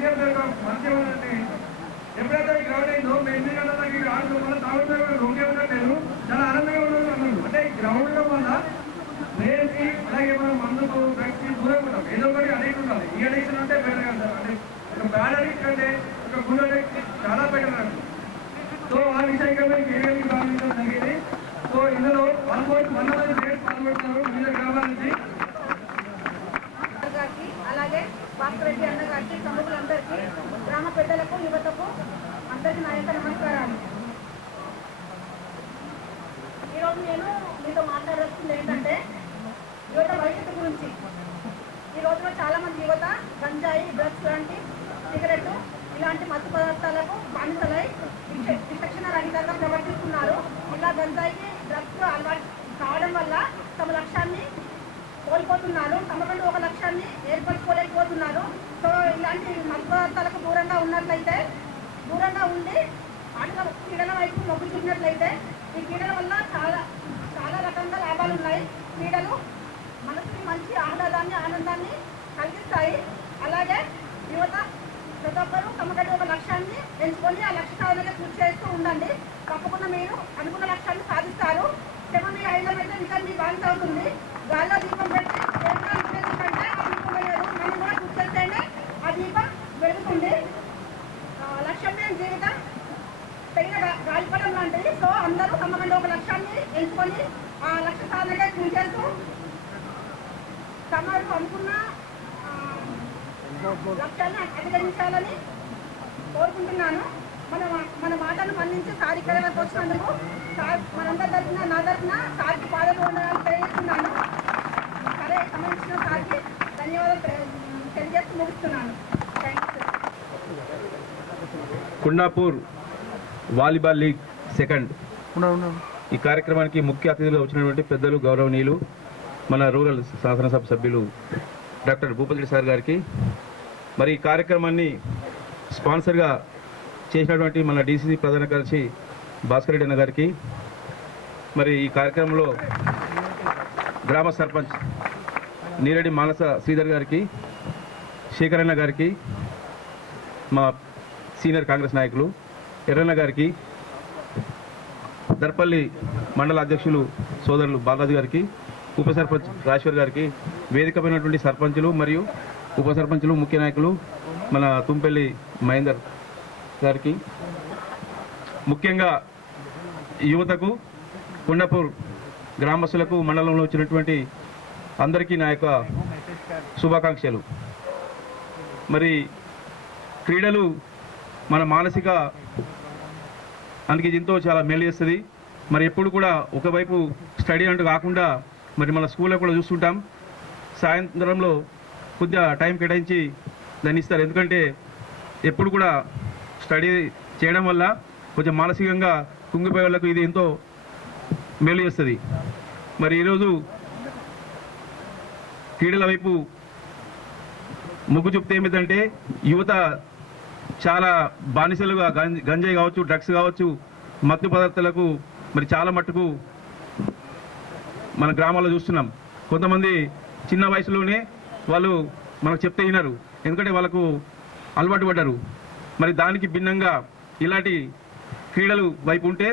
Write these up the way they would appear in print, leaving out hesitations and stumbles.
CM మంచిగా ఉందండి. ఎప్పుడైతే గ్రౌండ్ అయిందో మేము 8 గంటలకి ఆడుతూ వల్ల తాగుతూ రొంగే ఉన్నాను. నేను చాలా ఆనందంగా ఉన్నాను అన్నాను. అంటే ఈ గ్రౌండ్లో వల్ల ప్లేయర్స్కి అలాగే మనం మందుకు డ్రగ్స్కి దూరం ఉంటాం. ఏదో ఒకటి అడిక్ట్ ఉండాలి. ఈ అడిక్షన్ అంటే బెటర్ కదా సార్. అంటే ఒక బ్యాడ్ అడిక్ట్ అంటే ఒక గుడ్ అడిక్ట్ చాలా బెటర్ అండి. సో ఆ విషయంగా మేము కేవలం భావించడం జరిగింది. సో ఇందులో 1.1 ప్లేయర్స్ పాల్గొంటున్నారు వివిధ గ్రామాల నుంచి. అలాగే భాస్కరెడ్డి అన్న గారికి, ప్రముఖులందరికీ, గ్రామ పెద్దలకు, యువతకు అందరికీ నా యొక్క నమస్కారాలు. ఈరోజు నేను మీతో మాట్లాడాల్సింది ఏంటంటే యువత భవిష్యత్తు గురించి. ఈ రోజులో చాలామంది యువత గంజాయి, డ్రగ్స్ లాంటి, సిగరెట్ ఇలాంటి మత్తు పదార్థాలకు బానిసలై విచక్షణ రహితంగా ప్రవర్తిస్తున్నారు. ఇలా గంజాయికి, డ్రగ్స్ అలవాటు కావడం వల్ల తమ లక్ష్యాన్ని కోల్పోతున్నారు. తమకంటూ ఒక లక్ష్యాన్ని ఏర్పరచుకోలేకపోతున్నారు. సో ఇలాంటి మత్తు పదార్థాలకు దూరంగా ఉన్నట్లయితే, దూరంగా ఉండి ఆటల క్రీడల వైపు మొగ్గు చూపినట్లయితే ఈ క్రీడల వల్ల చాలా చాలా రకంగా లాభాలు ఉన్నాయి. క్రీడలు మనసుకి మంచి ఆహ్లాదాన్ని, ఆనందాన్ని కలిగిస్తాయి. అలాగే యువత ప్రతి ఒక్కరూ తమకంటూ ఒక లక్ష్యాన్ని ఎంచుకొని ఆ లక్ష్య సాధనగా కృషి చేస్తూ ఉండండి. తప్పకుండా మీరు అనుకున్న లక్ష్యాన్ని సాధిస్తారు. శ్రమ మీ ఐదమైతే ఇంకా మీ బాధ్యత అవుతుంది. గాల్లో దీపం పెట్టి కంటే ఆ దీపం లేదు, మనం కూడా కృషి చేస్తేనే ఆ దీపం వెలుగుతుంది. లక్ష్యం లేని జీవితం తగిన గాలిపడం లాంటిది. సో అందరూ తమకంటూ ఒక లక్ష్యాన్ని ఎంచుకొని ఆ లక్ష్య సాధనగా కృషి చేస్తూ తమరు అనుకున్న లక్ష్యాన్ని అధిగమించాలని కోరుకుంటున్నాను. మన మాటను మన్నించి కార్యక్రమానికి వచ్చినందుకు మనందరి తరఫున, నా తరఫున సార్కి పాదలు ఉండాలని తెలియజేస్తున్నాను. సరే, సంబంధించిన సార్కి ధన్యవాదాలు తెలియజేస్తూ ముగిస్తున్నాను. కుండాపూర్ వాలీబాల్ లీగ్ సెకండ్ ఈ కార్యక్రమానికి ముఖ్య అతిథులుగా వచ్చినటువంటి పెద్దలు, గౌరవనీయులు, మన రూరల్ శాసనసభ సభ్యులు డాక్టర్ భూపతి సార్ గారికి, మరి ఈ కార్యక్రమాన్ని స్పాన్సర్గా చేసినటువంటి మన డీసీసీ ప్రధాన కార్యదర్శి భాస్కర్ రెడ్డి అన్న గారికి, మరి ఈ కార్యక్రమంలో గ్రామ సర్పంచ్ నీరెడ్డి మానస శ్రీధర్ గారికి, శేఖరన్న గారికి, మా సీనియర్ కాంగ్రెస్ నాయకులు ఎర్రన్న గారికి, దర్పల్లి మండల అధ్యక్షులు సోదరులు బాలాజీ గారికి, ఉప సర్పంచ్ రాజేశ్వర్ గారికి, వేదికమైనటువంటి సర్పంచులు మరియు ఉప సర్పంచులు, ముఖ్య నాయకులు మన తుంపెల్లి మహేందర్ గారికి, ముఖ్యంగా యువతకు, కుండాపూర్ గ్రామస్తులకు, మండలంలో వచ్చినటువంటి అందరికీ నా యొక్క శుభాకాంక్షలు. మరి క్రీడలు మన మానసిక అందుకే ఎంతో చాలా మేలు చేస్తుంది. మరి ఎప్పుడు కూడా ఒకవైపు స్టడీ అంటూ కాకుండా మరి మన స్కూల్లో కూడా చూస్తుంటాం, సాయంత్రంలో కొద్దిగా టైం కేటాయించి దాన్ని ఇస్తారు. ఎందుకంటే ఎప్పుడు కూడా స్టడీ చేయడం వల్ల కొంచెం మానసికంగా కుంగిపోయే వాళ్ళకు ఇది ఎంతో మేలు చేస్తుంది. మరి ఈరోజు క్రీడల వైపు మొగ్గు చూపితే ఏమిటంటే యువత చాలా బానిసలుగా గంజాయి కావచ్చు, డ్రగ్స్ కావచ్చు, మత్తు పదార్థాలకు మరి చాలా మట్టుకు మన గ్రామాల్లో చూస్తున్నాం. కొంతమంది చిన్న వయసులోనే వాళ్ళు మనకు చెప్తే వినరు, ఎందుకంటే వాళ్ళకు అలవాటు పడ్డారు. మరి దానికి భిన్నంగా ఇలాంటి క్రీడలు వైపు ఉంటే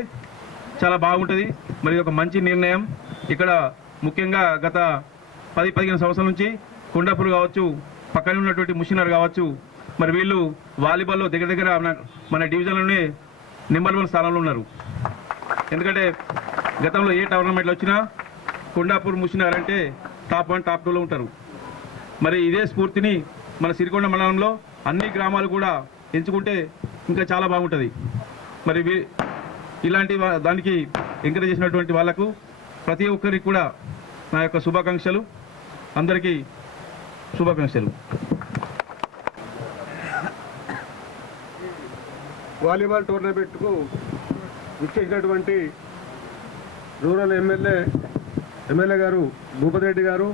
చాలా బాగుంటుంది. మరి ఒక మంచి నిర్ణయం. ఇక్కడ ముఖ్యంగా గత 10-15 సంవత్సరాల నుంచి కుండాపూర్ కావచ్చు, పక్కనే ఉన్నటువంటి ముషినర్ కావచ్చు, మరి వీళ్ళు వాలీబాల్లో దగ్గర మన డివిజన్లోనే నెంబర్ 1 స్థానంలో ఉన్నారు. ఎందుకంటే గతంలో ఏ టోర్నమెంట్లు వచ్చినా కుండాపూర్ ముషినర్ అంటే టాప్ 1, టాప్ 2లో ఉంటారు. మరి ఇదే స్ఫూర్తిని మన సిరికొండ మండలంలో అన్ని గ్రామాలు కూడా ఎంచుకుంటే ఇంకా చాలా బాగుంటుంది. మరి ఇలాంటి దానికి ఎంకరేజ్ చేసినటువంటి వాళ్లకు ప్రతి ఒక్కరికి కూడా నా యొక్క శుభాకాంక్షలు. అందరికీ శుభాకాంక్షలు. వాలీబాల్ టోర్నమెంట్కు విచ్చేసినటువంటి రూరల్ ఎమ్మెల్యే గారు భూపతి రెడ్డి గారు,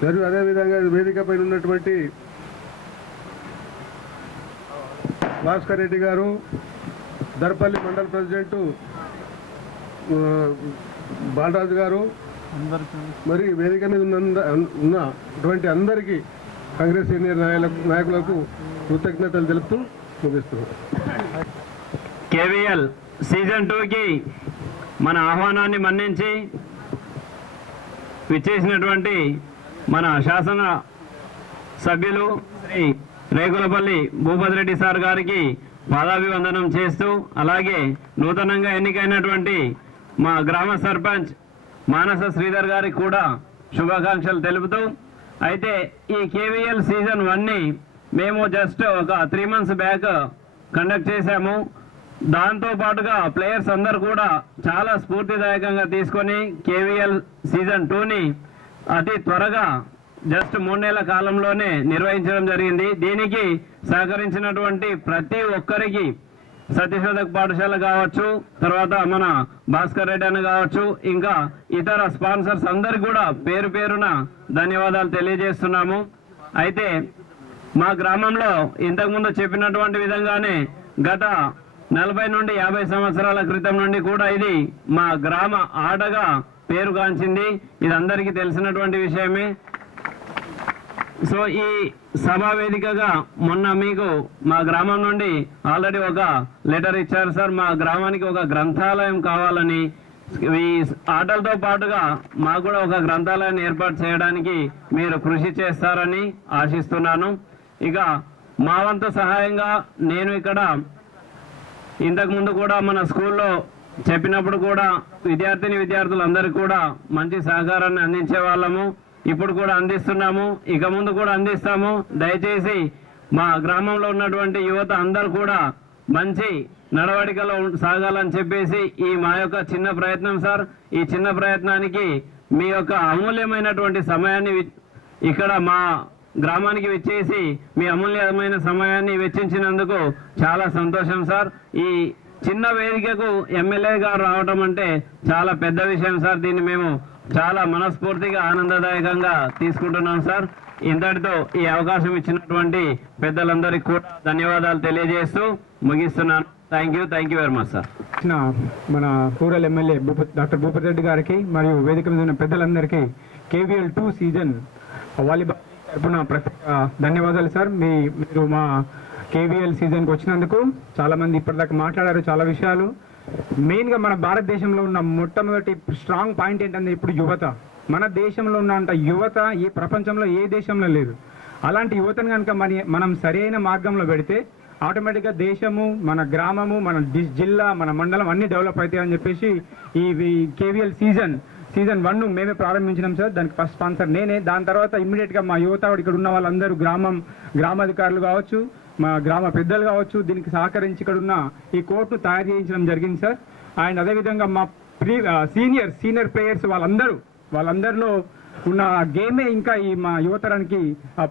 మరియు అదేవిధంగా వేదిక పైన ఉన్నటువంటి భాస్కర్ రెడ్డి గారు, దర్పల్లి మండల ప్రెసిడెంట్ బాలరాజు గారు, మరి వేదిక మీద ఉన్నటువంటి అందరికీ కాంగ్రెస్ సీనియర్ నాయకులకు కృతజ్ఞతలు తెలుపుతూ ముగిస్తున్నాం. కేవీఎల్ సీజన్ 2కి మన ఆహ్వానాన్ని మన్నించి విచ్చేసినటువంటి మన శాసన సభ్యులు శ్రీ రేగులపల్లి భూపతి రెడ్డి సార్ గారికి పాదాభివందనం చేస్తూ, అలాగే నూతనంగా ఎన్నికైనటువంటి మా గ్రామ సర్పంచ్ మానస శ్రీధర్ గారికి కూడా శుభాకాంక్షలు తెలుపుతూ, అయితే ఈ కేవీఎల్ సీజన్ 1ని మేము జస్ట్ ఒక 3 months బ్యాక్ కండక్ట్ చేశాము. దాంతో పాటుగా ప్లేయర్స్ అందరూ కూడా చాలా స్ఫూర్తిదాయకంగా తీసుకొని కేవీఎల్ సీజన్ 2ని అతి త్వరగా జస్ట్ 3 నెలల కాలంలోనే నిర్వహించడం జరిగింది. దీనికి సహకరించినటువంటి ప్రతి ఒక్కరికి సత్యశోధక పాఠశాల కావచ్చు, తర్వాత మన భాస్కర్ రెడ్డి అని కావచ్చు, ఇంకా ఇతర స్పాన్సర్స్ అందరికి కూడా పేరు పేరున ధన్యవాదాలు తెలియజేస్తున్నాము. అయితే మా గ్రామంలో ఇంతకుముందు చెప్పినటువంటి విధంగానే గత 40 నుండి 50 సంవత్సరాల క్రితం నుండి కూడా ఇది మా గ్రామ ఆటగా పేరుగాంచింది. ఇది అందరికీ తెలిసినటువంటి విషయమే. సో ఈ సభా వేదికగా మొన్న మీకు మా గ్రామం నుండి ఆల్రెడీ ఒక లెటర్ ఇచ్చారు సార్. మా గ్రామానికి ఒక గ్రంథాలయం కావాలని, ఈ ఆటలతో పాటుగా మాకు కూడా ఒక గ్రంథాలయాన్ని ఏర్పాటు చేయడానికి మీరు కృషి చేస్తారని ఆశిస్తున్నాను. ఇక మా వంతు సహాయంగా నేను ఇక్కడ ఇంతకుముందు కూడా మన స్కూల్లో చెప్పినప్పుడు కూడా విద్యార్థులందరికీ కూడా మంచి సహకారాన్ని అందించే వాళ్ళము. ఇప్పుడు కూడా అందిస్తున్నాము, ఇక ముందు కూడా అందిస్తాము. దయచేసి మా గ్రామంలో ఉన్నటువంటి యువత అందరూ కూడా మంచి నడవడికలో సాగాలని చెప్పేసి ఈ మా యొక్క చిన్న ప్రయత్నం సార్. ఈ చిన్న ప్రయత్నానికి మీ యొక్క అమూల్యమైనటువంటి సమయాన్ని ఇక్కడ మా గ్రామానికి విచ్చేసి మీ అమూల్యమైన సమయాన్ని వెచ్చించినందుకు చాలా సంతోషం సార్. ఈ చిన్న వేదికకు ఎమ్మెల్యే గారు రావటం అంటే చాలా పెద్ద విషయం సార్. దీన్ని మేము చాలా మనస్ఫూర్తిగా ఆనందదాయకంగా తీసుకుంటున్నాం సార్. ఇంతటితో ఈ అవకాశం ఇచ్చినటువంటి పెద్దలందరికీ కూడా ధన్యవాదాలు తెలియజేస్తూ ముగిస్తున్నాను. Thank you very much sir. మన rural MLA doctor Bhupathi Reddy గారికి మరియు వేదిక మీద ఉన్న పెద్దలందరికీ KVL 2 సీజన్ వాలీబాల్ తరపున ప్రత్యేక ధన్యవాదాలు సార్. మీరు మా KVL సీజన్కి వచ్చినందుకు చాలా మంది ఇప్పటిదాకా మాట్లాడారు చాలా విషయాలు. మెయిన్గా మన భారతదేశంలో ఉన్న మొట్టమొదటి స్ట్రాంగ్ పాయింట్ ఏంటంటే ఇప్పుడు యువత. మన దేశంలో ఉన్నంత యువత ఈ ప్రపంచంలో ఏ దేశంలో లేదు. అలాంటి యువతను కనుక మనం సరైన మార్గంలో పెడితే ఆటోమేటిక్గా దేశము, మన గ్రామము, మన జిల్లా, మన మండలం అన్నీ డెవలప్ అవుతాయని చెప్పేసి ఈ KVL సీజన్ 1 మేమే ప్రారంభించినాం సార్. దానికి ఫస్ట్ స్పాన్సర్ నేనే. దాని తర్వాత ఇమ్మీడియట్గా మా యువత ఇక్కడ ఉన్న వాళ్ళందరూ గ్రామాధికారులు కావచ్చు, మా గ్రామ పెద్దలు కావచ్చు, దీనికి సహకరించి ఇక్కడ ఉన్న ఈ కోర్టు తయారు చేయించడం జరిగింది సార్. అండ్ అదేవిధంగా మా సీనియర్ ప్లేయర్స్ వాళ్ళందరిలో ఉన్న గేమే ఇంకా ఈ మా యువతరానికి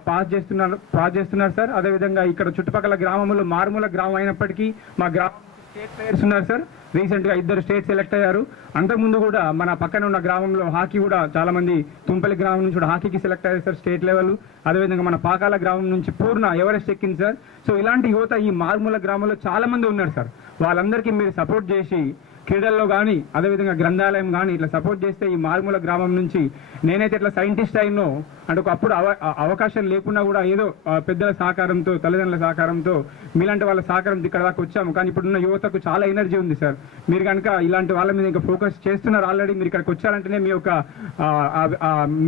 పాస్ చేస్తున్నారు సార్. అదేవిధంగా ఇక్కడ చుట్టుపక్కల గ్రామంలో మారుమూల గ్రామం అయినప్పటికీ మా గ్రామం స్టేట్ ప్లేయర్స్ ఉన్నారు సార్. రీసెంట్గా 2 స్టేట్ సెలెక్ట్ అయ్యారు. అంతకుముందు కూడా మన పక్కన ఉన్న గ్రామంలో హాకీ కూడా చాలా మంది తుంపల్లి గ్రామం నుంచి కూడా హాకీకి సెలెక్ట్ అయ్యారు సార్, స్టేట్ లెవెల్. అదేవిధంగా మన పాకాల గ్రామం నుంచి పూర్ణ ఎవరెస్ట్ ఎక్కింది సార్. సో ఇలాంటి యువత ఈ మారుమూల గ్రామంలో చాలా మంది ఉన్నారు సార్. వాళ్ళందరికీ మీరు సపోర్ట్ చేసి క్రీడల్లో కానీ అదేవిధంగా గ్రంథాలయం కానీ ఇట్లా సపోర్ట్ చేస్తే ఈ మారుమూల గ్రామం నుంచి నేనైతే ఇట్లా సైంటిస్ట్ అయినో అంటే ఒకప్పుడు అవకాశం లేకున్నా కూడా ఏదో పెద్దల సహకారంతో, తల్లిదండ్రుల సహకారంతో, మీలాంటి వాళ్ళ సహకారంతో ఇక్కడ దాకా వచ్చాము. కానీ ఇప్పుడున్న యువతకు చాలా ఎనర్జీ ఉంది సార్. మీరు కనుక ఇలాంటి వాళ్ళ మీద ఇంకా ఫోకస్ చేస్తున్నారు ఆల్రెడీ. మీరు ఇక్కడికి వచ్చారంటేనే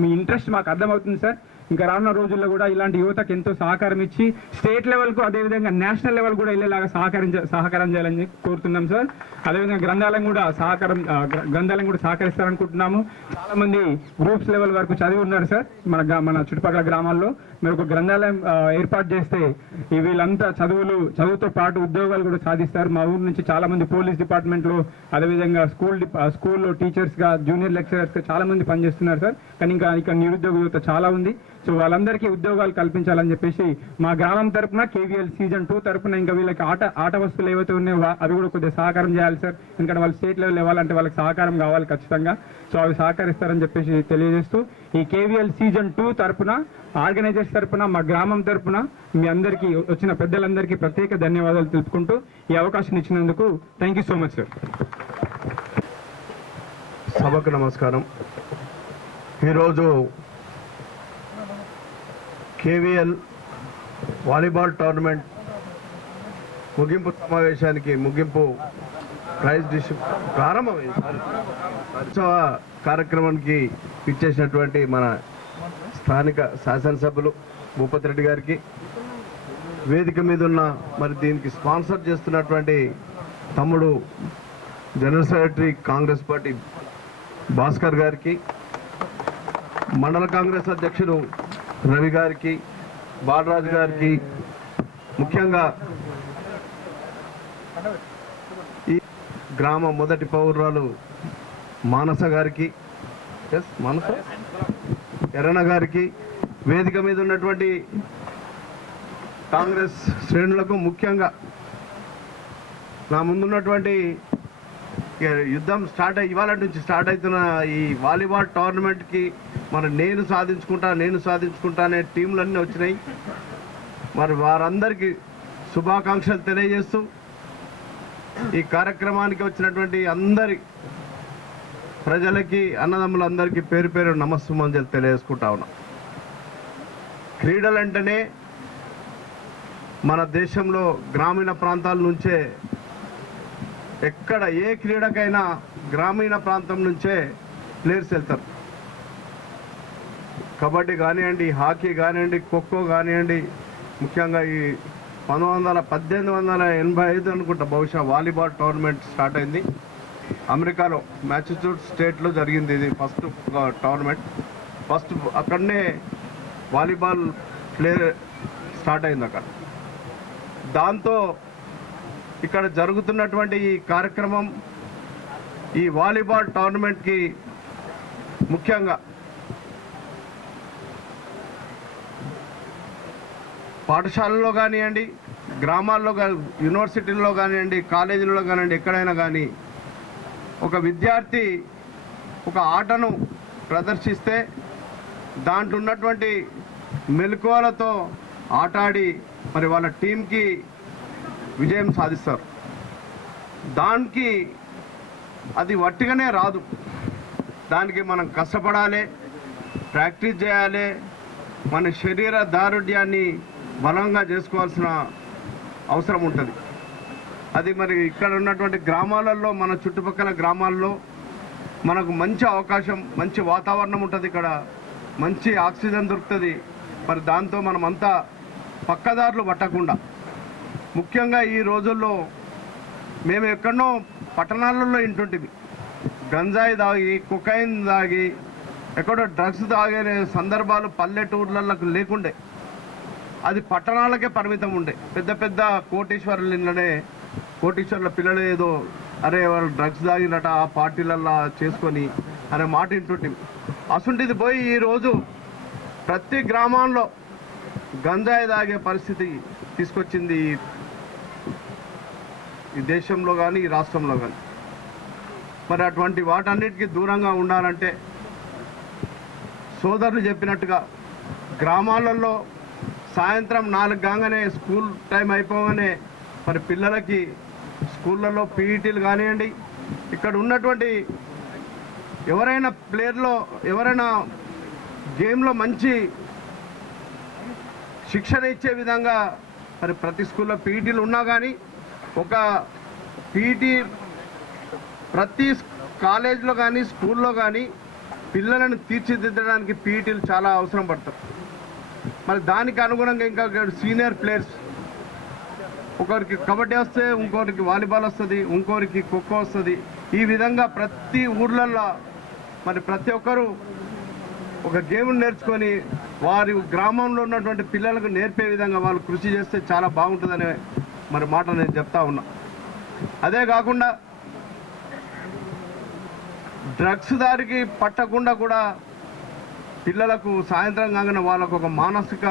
మీ ఇంట్రెస్ట్ మాకు అర్థమవుతుంది సార్. ఇంకా రానున్న రోజుల్లో కూడా ఇలాంటి యువతకు ఎంతో సహకారం ఇచ్చి స్టేట్ లెవెల్కు అదేవిధంగా నేషనల్ లెవెల్ కూడా వెళ్ళేలాగా సహకారం చేయాలని కోరుతున్నాం సార్. అదేవిధంగా గ్రంథాలయం కూడా సహకరిస్తారనుకుంటున్నాము. చాలా మంది గ్రూప్స్ లెవెల్ వరకు చదివి ఉన్నారు సార్ మన చుట్టుపక్కల గ్రామాల్లో. మీరు ఒక గ్రంథాలయం ఏర్పాటు చేస్తే వీళ్ళంతా చదువుతో పాటు ఉద్యోగాలు కూడా సాధిస్తారు. మా ఊరు నుంచి చాలా మంది పోలీస్ డిపార్ట్మెంట్లో అదేవిధంగా స్కూల్లో టీచర్స్గా, జూనియర్ లెక్చరర్స్గా చాలా మంది పనిచేస్తున్నారు సార్. కానీ ఇంకా నిరుద్యోగ యువత చాలా ఉంది. సో వాళ్ళందరికీ ఉద్యోగాలు కల్పించాలని చెప్పేసి మా గ్రామం తరఫున KVL సీజన్ 2 తరఫున ఇంకా వీళ్ళకి ఆట వస్తువులు ఏవైతే ఉన్నాయో అవి కూడా కొద్దిగా సహకారం చేయాలి సార్. ఎందుకంటే వాళ్ళు స్టేట్ లెవెల్ ఇవ్వాలంటే వాళ్ళకి సహకారం కావాలి ఖచ్చితంగా. సో అవి సహకరిస్తారని చెప్పేసి తెలియజేస్తూ ఈ KVL సీజన్ 2 తరఫున ఆర్గనైజర్స్ తరఫున మా గ్రామం తరఫున మీ అందరికీ వచ్చిన పెద్దలందరికీ ప్రత్యేక ధన్యవాదాలు తెలుపుకుంటూ ఈ అవకాశం ఇచ్చినందుకు thank you so much sir. సభకు నమస్కారం. ఈరోజు KVL వాలీబాల్ టోర్నమెంట్ ముగింపు సమావేశానికి ముగింపు ప్రైజ్ ప్రారంభమైంది ఉత్సవ కార్యక్రమానికి ఇచ్చేసినటువంటి మన స్థానిక శాసనసభ్యులు భూపతి రెడ్డి గారికి, వేదిక మీద ఉన్న మరి దీనికి స్పాన్సర్ చేస్తున్నటువంటి తమ్ముడు general secretary Congress party Bhaskar గారికి, మండల కాంగ్రెస్ అధ్యక్షుడు రవి గారికి, బాలరాజు గారికి, ముఖ్యంగా ఈ గ్రామ మొదటి పౌరురాలు మానస గారికి, మానస ఎర్రన్న గారికి, వేదిక మీద ఉన్నటువంటి కాంగ్రెస్ శ్రేణులకు, ముఖ్యంగా నా ముందున్నటువంటి యుద్ధం ఇవాళ నుంచి స్టార్ట్ అవుతున్న ఈ వాలీబాల్ టోర్నమెంట్కి మరి నేను సాధించుకుంటా అనే టీంలన్నీ వచ్చినాయి. మరి వారందరికీ శుభాకాంక్షలు తెలియజేస్తూ ఈ కార్యక్రమానికి వచ్చినటువంటి అందరి ప్రజలకి, అన్నదమ్ములందరికీ పేరు పేరు నమస్సుమంజలు తెలియజేసుకుంటా ఉన్నాం. క్రీడలంటేనే మన దేశంలో గ్రామీణ ప్రాంతాల నుంచే, ఎక్కడ ఏ క్రీడకైనా గ్రామీణ ప్రాంతం నుంచే ప్లేయర్స్ వెళ్తారు. కబడ్డీ కానివ్వండి, హాకీ కానివ్వండి, ఖోఖో కానివ్వండి, ముఖ్యంగా ఈ 1885 అనుకుంటా బహుశా వాలీబాల్ టోర్నమెంట్ స్టార్ట్ అయింది. అమెరికాలో మ్యాసచ్యూసెట్స్ స్టేట్లో జరిగింది ఇది ఫస్ట్ టోర్నమెంట్. ఫస్ట్ అక్కడనే వాలీబాల్ ప్లేయర్ స్టార్ట్ అయింది అక్కడ. దాంతో ఇక్కడ జరుగుతున్నటువంటి ఈ కార్యక్రమం, ఈ వాలీబాల్ టోర్నమెంట్కి ముఖ్యంగా పాఠశాలలో కానివ్వండి, గ్రామాల్లో యూనివర్సిటీల్లో కానివ్వండి, కాలేజీలలో కానివ్వండి, ఎక్కడైనా కానీ ఒక విద్యార్థి ఒక ఆటను ప్రదర్శిస్తే దాంట్లో ఉన్నటువంటి మెలకువలతో ఆటాడి మరి వాళ్ళ టీంకి విజయం సాధిస్తారు. దానికి అది వట్టిగానే రాదు, దానికి మనం కష్టపడాలి, ప్రాక్టీస్ చేయాలి, మన శరీర దారుఢ్యాన్ని బలంగా చేసుకోవాల్సిన అవసరం ఉంటుంది. అది మరి ఇక్కడ ఉన్నటువంటి గ్రామాలలో, మన చుట్టుపక్కల గ్రామాల్లో మనకు మంచి అవకాశం, మంచి వాతావరణం ఉంటుంది, ఇక్కడ మంచి ఆక్సిజన్ దొరుకుతుంది. మరి దాంతో మనమంతా పక్కదారులు పట్టకుండా, ముఖ్యంగా ఈ రోజుల్లో మేము ఎక్కడనో పట్టణాలలో ఇంటుంటివి గంజాయి తాగి, కొకైన్ తాగి, ఎక్కడో డ్రగ్స్ తాగే సందర్భాలు పల్లెటూర్లకు లేకుండే. అది పట్టణాలకే పరిమితం ఉండే. పెద్ద పెద్ద కోటీశ్వరుల ఇళ్ళనే, కోటీశ్వరుల పిల్లలు ఏదో అరే వాళ్ళు డ్రగ్స్ తాగినట ఆ పార్టీలల్లో చేసుకొని అనే మాట వింటుంటివి. అసంటిది పోయి ఈరోజు ప్రతి గ్రామాల్లో గంజాయి తాగే పరిస్థితి తీసుకొచ్చింది ఈ దేశంలో కానీ, ఈ రాష్ట్రంలో కానీ. మరి అటువంటి వాటన్నిటికీ దూరంగా ఉండాలంటే సోదరులు చెప్పినట్టుగా గ్రామాలలో సాయంత్రం 4 కాగానే స్కూల్ టైం అయిపోగానే మరి పిల్లలకి స్కూళ్ళల్లో పీఈటీలు కానివ్వండి, ఇక్కడ ఉన్నటువంటి ఎవరైనా ప్లేయర్లో ఎవరైనా గేమ్లో మంచి శిక్షణ ఇచ్చే విధంగా మరి ప్రతి స్కూల్లో పీఈటీలు ఉన్నా కానీ, ఒక పీఈటీ ప్రతి కాలేజీలో కానీ స్కూల్లో కానీ పిల్లలను తీర్చిదిద్దడానికి పీఈటీలు చాలా అవసరం పడతారు. మరి దానికి అనుగుణంగా ఇంకా సీనియర్ ప్లేయర్స్, ఒకరికి కబడ్డీ వస్తే ఇంకొకరికి వాలీబాల్ వస్తుంది, ఇంకొకరికి ఖోఖో వస్తుంది. ఈ విధంగా ప్రతి ఊర్లల్లో మరి ప్రతి ఒక్కరూ ఒక గేమ్ను నేర్చుకొని వారి గ్రామంలో ఉన్నటువంటి పిల్లలకు నేర్పే విధంగా వాళ్ళు కృషి చేస్తే చాలా బాగుంటుందనే మరి మాట నేను చెప్తా ఉన్నా. అదే కాకుండా డ్రగ్స్ దారికి పట్టకుండా కూడా పిల్లలకు సాయంత్రం కాగానే వాళ్ళకు ఒక మానసిక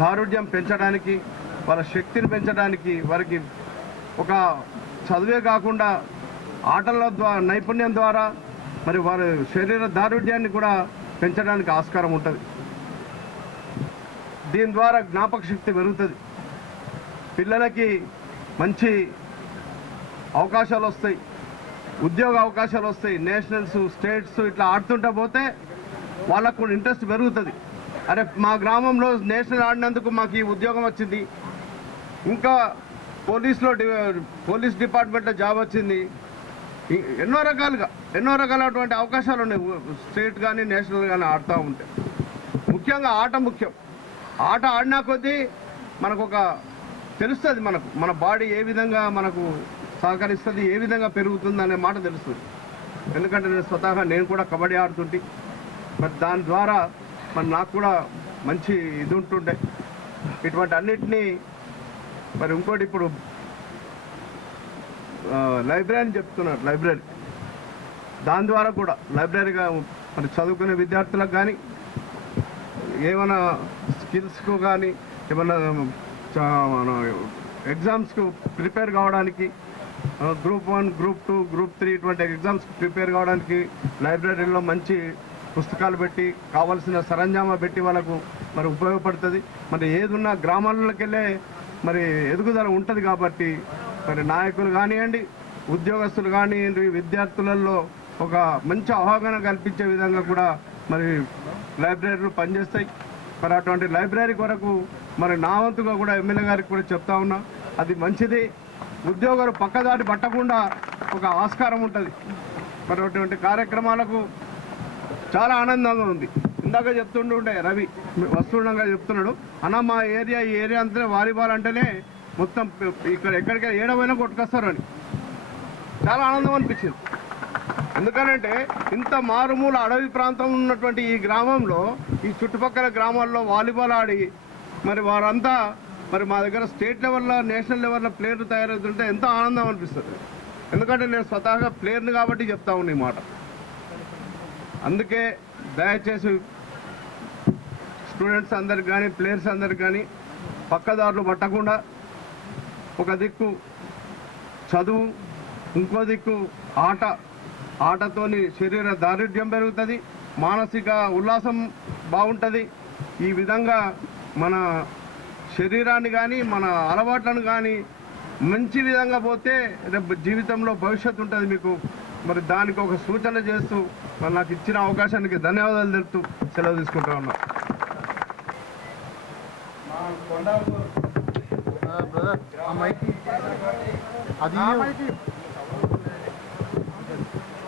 దారుఢ్యం పెంచడానికి, వాళ్ళ శక్తిని పెంచడానికి, వారికి ఒక చదువే కాకుండా ఆటల ద్వారా, నైపుణ్యం ద్వారా మరి వారి శరీర దారుఢ్యాన్ని కూడా పెంచడానికి ఆస్కారం ఉంటుంది. దీని ద్వారా జ్ఞాపక శక్తి పెరుగుతుంది, పిల్లలకి మంచి అవకాశాలు వస్తాయి, ఉద్యోగ అవకాశాలు వస్తాయి. నేషనల్స్, స్టేట్స్ ఇట్లా ఆడుతుంటే పోతే వాళ్ళకు ఇంట్రెస్ట్ పెరుగుతుంది. అరే మా గ్రామంలో నేషనల్ ఆడినందుకు మాకు ఈ ఉద్యోగం వచ్చింది, ఇంకా పోలీస్ డిపార్ట్మెంట్లో జాబ్ వచ్చింది, ఎన్నో రకాలటువంటి అవకాశాలు ఉన్నాయి స్టేట్ కానీ నేషనల్ కానీ ఆడుతూ ఉంటే. ముఖ్యంగా ఆట ముఖ్యం. ఆట ఆడినా కొద్దీ మనకు ఒక తెలుస్తుంది, మన బాడీ ఏ విధంగా మనకు సహకరిస్తుంది, ఏ విధంగా పెరుగుతుంది అనే మాట తెలుస్తుంది. ఎందుకంటే నేను కూడా కబడ్డీ ఆడుతుంటే మరి దాని ద్వారా మరి నాకు కూడా మంచి ఇది ఉంటుండే. ఇటువంటి అన్నిటినీ మరి ఇంకోటి ఇప్పుడు లైబ్రరీ అని చెప్తున్నారు, లైబ్రరీ దాని ద్వారా కూడా లైబ్రరీగా మరి చదువుకునే విద్యార్థులకు కానీ ఏమైనా స్కిల్స్కు కానీ ఏమైనా మన ఎగ్జామ్స్కు ప్రిపేర్ కావడానికి గ్రూప్ 1, గ్రూప్ 2, గ్రూప్ 3 ఇటువంటి ఎగ్జామ్స్కి ప్రిపేర్ కావడానికి లైబ్రరీలో మంచి పుస్తకాలు పెట్టి కావాల్సిన సరంజామా పెట్టి వాళ్ళకు మరి ఉపయోగపడుతుంది. మరి ఏదున్నా గ్రామాలకి వెళ్ళే మరి ఎదుగుదల ఉంటుంది కాబట్టి మరి నాయకులు కానివ్వండి, ఉద్యోగస్తులు కానివ్వండి, విద్యార్థులలో ఒక మంచి అవగాహన కల్పించే విధంగా కూడా మరి లైబ్రరీలు పనిచేస్తాయి. మరి అటువంటి లైబ్రరీ కొరకు మరి నా వంతుగా కూడా ఎమ్మెల్యే గారికి కూడా చెప్తా ఉన్నా, అది మంచిది. ఉద్యోగాలు పక్కదాటి పట్టకుండా ఒక ఆస్కారం ఉంటుంది. మరి అటువంటి కార్యక్రమాలకు చాలా ఆనందంగా ఉంది. ఇందాక చెప్తుండే రవి వస్తుండగా చెప్తున్నాడు, అన్న మా ఈ ఏరియా అంతా వాలీబాల్ అంటేనే మొత్తం ఇక్కడ ఎక్కడికి ఏడమైనా కొట్టుకొస్తారు అని. చాలా ఆనందం అనిపించింది. ఎందుకనంటే ఇంత మారుమూల అడవి ప్రాంతం ఉన్నటువంటి ఈ గ్రామంలో, ఈ చుట్టుపక్కల గ్రామాల్లో వాలీబాల్ ఆడి మరి వారంతా మరి మా దగ్గర స్టేట్ లెవెల్లో నేషనల్ లెవెల్లో ప్లేయర్లు తయారవుతుంటే ఎంతో ఆనందం అనిపిస్తుంది. ఎందుకంటే నేను స్వతహాగా ప్లేయర్ని కాబట్టి చెప్తా ఉన్నా ఈ మాట. అందుకే దయచేసి స్టూడెంట్స్ అందరికి కానీ ప్లేయర్స్ అందరికి కానీ పక్కదారులు పట్టకుండా ఒక దిక్కు చదువు, ఇంకో దిక్కు ఆటతోని శరీర దారుఢ్యం పెరుగుతుంది, మానసిక ఉల్లాసం బాగుంటుంది. ఈ విధంగా మన శరీరాన్ని కానీ మన అలవాట్లను కానీ మంచి విధంగా పోతే రేపు జీవితంలో భవిష్యత్తు ఉంటుంది మీకు. మరి దానికి ఒక సూచన చేస్తూ మరి నాకు ఇచ్చిన అవకాశానికి ధన్యవాదాలు తెలుపుతూ సెలవు తీసుకుంటా ఉన్నా.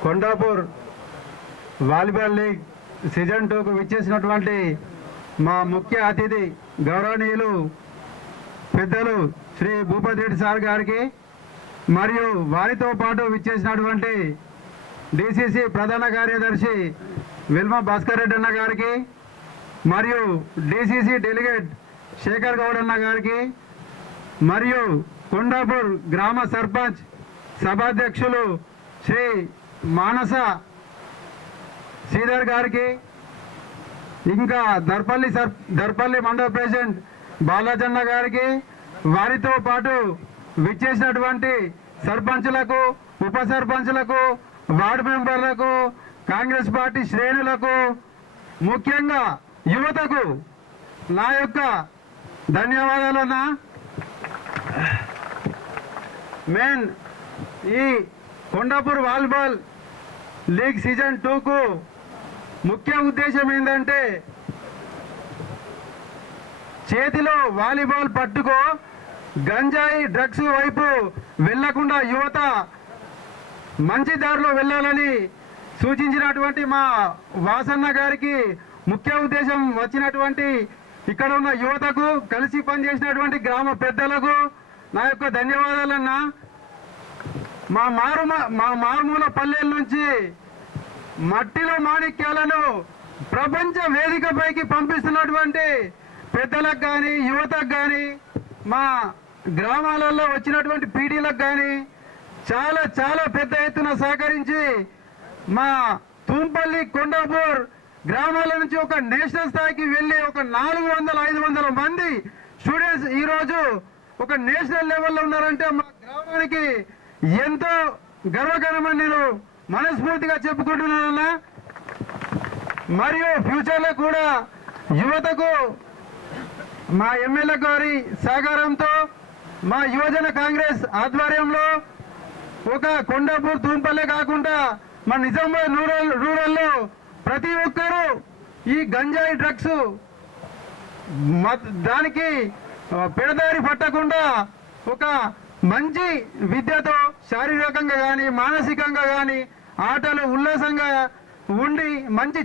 కొండాపూర్ వాలీబాల్ లీగ్ సీజన్ 2కు విచ్చేసినటువంటి మా ముఖ్య అతిథి గౌరవనీయులు పెద్దలు శ్రీ భూపతి రెడ్డి సార్ గారికి, మరియు వారితో పాటు విచ్చేసినటువంటి డిసిసి ప్రధాన కార్యదర్శి విల్మా భాస్కర్ రెడ్డి అన్న గారికి, మరియు డిసిసి డెలిగేట్ శేఖర్ గౌడ్ అన్న గారికి, మరియు కొండాపూర్ గ్రామ సర్పంచ్ సభాధ్యక్షులు శ్రీ మానస శ్రీధర్ గారికి, ఇంకా దర్పల్లి మండల ప్రెసిడెంట్ బాలాజన్న గారికి, వారితో పాటు విచ్చేసినటువంటి సర్పంచులకు, ఉప సర్పంచులకు, వార్డు మెంబర్లకు, కాంగ్రెస్ పార్టీ శ్రేణులకు, ముఖ్యంగా యువతకు నా యొక్క ధన్యవాదాలన్నా. మెయిన్ ఈ కొండాపూర్ వాలీబాల్ లీగ్ సీజన్ 2కు ముఖ్య ఉద్దేశం ఏంటంటే, చేతిలో వాలీబాల్ పట్టుకో గంజాయి డ్రగ్స్ వైపు వెళ్లకుండా యువత మంచి దారిలో వెళ్ళాలని సూచించినటువంటి మా వాసన్న గారికి, ముఖ్య ఉద్దేశం వచ్చినటువంటి ఇక్కడ ఉన్న యువతకు, కలిసి పనిచేసినటువంటి గ్రామ పెద్దలకు నా యొక్క ధన్యవాదాలన్నా. మా మారుమూల పల్లెల నుంచి మట్టిలో మాణిక్యాలను ప్రపంచ వేదికపైకి పంపిస్తున్నటువంటి పెద్దలకు కానీ, యువతకు కానీ, మా గ్రామాలలో వచ్చినటువంటి పీడీలకు కానీ చాలా చాలా పెద్ద ఎత్తున సహకరించి మా తూంపల్లి కొండాపూర్ గ్రామాల నుంచి ఒక నేషనల్ స్థాయికి వెళ్ళి ఒక 400-500 మంది స్టూడెంట్స్ ఈరోజు ఒక నేషనల్ లెవెల్లో ఉన్నారంటే మా గ్రామానికి ఎంతో గర్వకారణమని నేను మనస్ఫూర్తిగా చెప్పుకుంటున్నానన్నా. మరియు ఫ్యూచర్లో కూడా యువతకు మా ఎమ్మెల్యే గారి సహకారంతో మా యువజన కాంగ్రెస్ ఆధ్వర్యంలో ఒక కొండాపూర్ తూంపల్లే కాకుండా మా నిజామాబాద్ రూరల్లో ప్రతి ఒక్కరూ ఈ గంజాయి డ్రగ్స్ దానికి పెడదారి పట్టకుండా ఒక మంచి విద్యతో శారీరకంగా కానీ మానసికంగా కానీ ఆటలు ఉల్లాసంగా ఉండి మంచి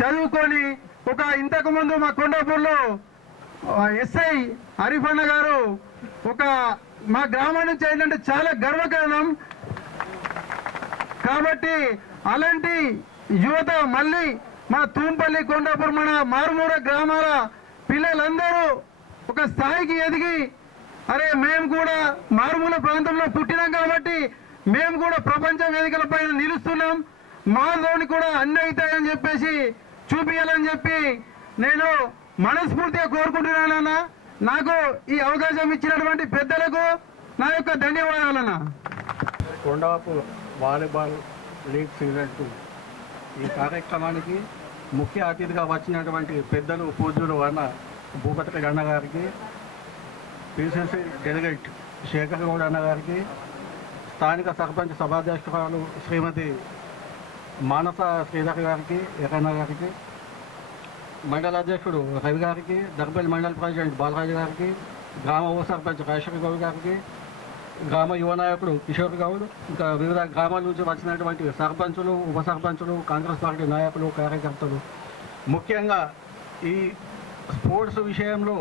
చదువుకొని ఒక ఇంతకుముందు మా కొండాపూర్లో ఎస్ఐ హరిఫన్న గారు ఒక మా గ్రామం నుంచి ఏంటంటే చాలా గర్వకారణం. కాబట్టి అలాంటి యువత మళ్ళీ మన తూంపల్లి కొండాపూర్ మన మారుమూల గ్రామాల పిల్లలందరూ ఒక స్థాయికి ఎదిగి అరే మేము కూడా మారుమూల ప్రాంతంలో పుట్టినాం కాబట్టి మేము కూడా ప్రపంచ వేదికల పైన నిలుస్తున్నాం, మాలోని కూడా అన్ని అవుతాయని చెప్పేసి చూపించాలని చెప్పి నేను మనస్ఫూర్తిగా కోరుకుంటున్నానన్నా. నాకు ఈ అవకాశం ఇచ్చినటువంటి పెద్దలకు నా యొక్క ధన్యవాదాలన్నా. కొండాపూర్ వాలీబాల్ లీగ్ సీజన్ 2 ఈ కార్యక్రమానికి ముఖ్య అతిథిగా వచ్చినటువంటి పెద్దలు పూజ్యులు అన్న భూపతి అన్న గారికి, పిసిసి డెలిగేట్ శేఖర్ గౌడ్ అన్న గారికి, స్థానిక సర్పంచ్ సభాధ్యక్షురాలు శ్రీమతి మానస శ్రీధర్ గారికి, ఎర్రన్న గారికి, మండల అధ్యక్షుడు రవి గారికి, దర్బల్ మండల ప్రెసిడెంట్ బాలరాజు గారికి, గ్రామ ఉప సర్పంచ్ రాజశేఖర్ గౌడ్ గారికి, గ్రామ యువ నాయకుడు కిషోర్ గౌడ్, ఇంకా వివిధ గ్రామాల నుంచి వచ్చినటువంటి సర్పంచులు, ఉప సర్పంచులు, కాంగ్రెస్ పార్టీ నాయకులు, కార్యకర్తలు, ముఖ్యంగా ఈ స్పోర్ట్స్ విషయంలో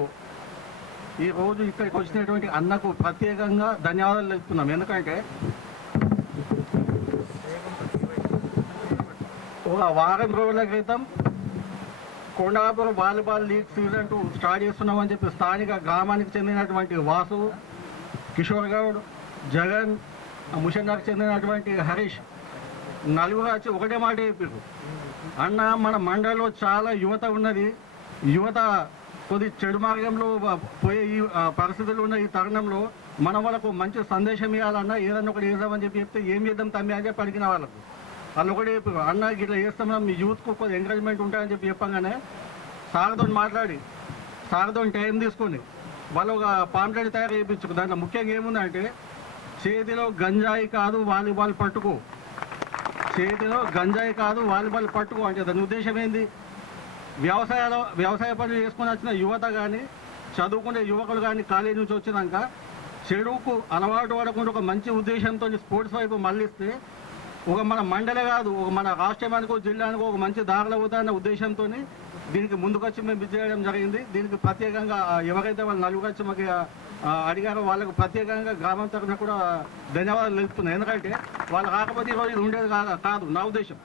ఈరోజు ఇక్కడికి వచ్చినటువంటి అన్నకు ప్రత్యేకంగా ధన్యవాదాలు తెలుపుతున్నాం. ఎందుకంటే ఒక వారం రోజుల క్రితం Kondapur volleyball league season 2 start చేస్తున్నామని చెప్పి స్థానిక గ్రామానికి చెందినటువంటి వాసు, కిషోర్ గౌడ్, జగన్, ముషన్నాకు చెందినటువంటి హరీష్ నలుగురు వచ్చి ఒకటే మాట చెప్పారు, అన్న మన మండలిలో చాలా యువత ఉన్నది, యువత కొద్ది చెడు మార్గంలో పోయే ఈ పరిస్థితులు ఉన్న ఈ తరుణంలో మనం వాళ్ళకు మంచి సందేశం ఇవ్వాలన్నా ఏదన్నా ఒకటి వేద్దామని చెప్తే ఏం చేద్దాం తమ్మి అని చెప్పి అడిగిన వాళ్ళకు వాళ్ళు ఒకటి చెప్పారు, అన్న ఇట్లా చేస్తాం మీ యూత్కు కొద్ది ఎంకరేజ్మెంట్ ఉంటాయని చెప్పి చెప్పగానే సార్తో మాట్లాడి సార్తో టైం తీసుకొని వాళ్ళు ఒక పాంప్లెట్ తయారు చేయించుకు. దాంట్లో ముఖ్యంగా ఏముందంటే చేతిలో గంజాయి కాదు వాలీబాల్ పట్టుకో, చేతిలో గంజాయి కాదు వాలీబాల్ పట్టుకో అంటే దాని ఉద్దేశం ఏంది, వ్యవసాయ పనులు చేసుకుని వచ్చిన యువత కానీ చదువుకునే యువకులు కానీ కాలేజీ నుంచి వచ్చినాక చెడుకు అలవాటు పడకుండా ఒక మంచి ఉద్దేశంతో స్పోర్ట్స్ వైపు మళ్ళిస్తే ఒక మన మండలే కాదు ఒక మన రాష్ట్రానికో జిల్లానికో ఒక మంచి దారిలో అవుతాయన్న ఉద్దేశంతో దీనికి ముందుకొచ్చి మేము విజయడం జరిగింది. దీనికి ప్రత్యేకంగా ఎవరైతే వాళ్ళు నలుగురు వచ్చి మాకు అడిగారో వాళ్ళకు ప్రత్యేకంగా గ్రామం తరఫున కూడా ధన్యవాదాలు తెలుపుతున్నాయి. ఎందుకంటే వాళ్ళు రాకపోతే ఈరోజు ఇది ఉండేది కాదు నా ఉద్దేశం.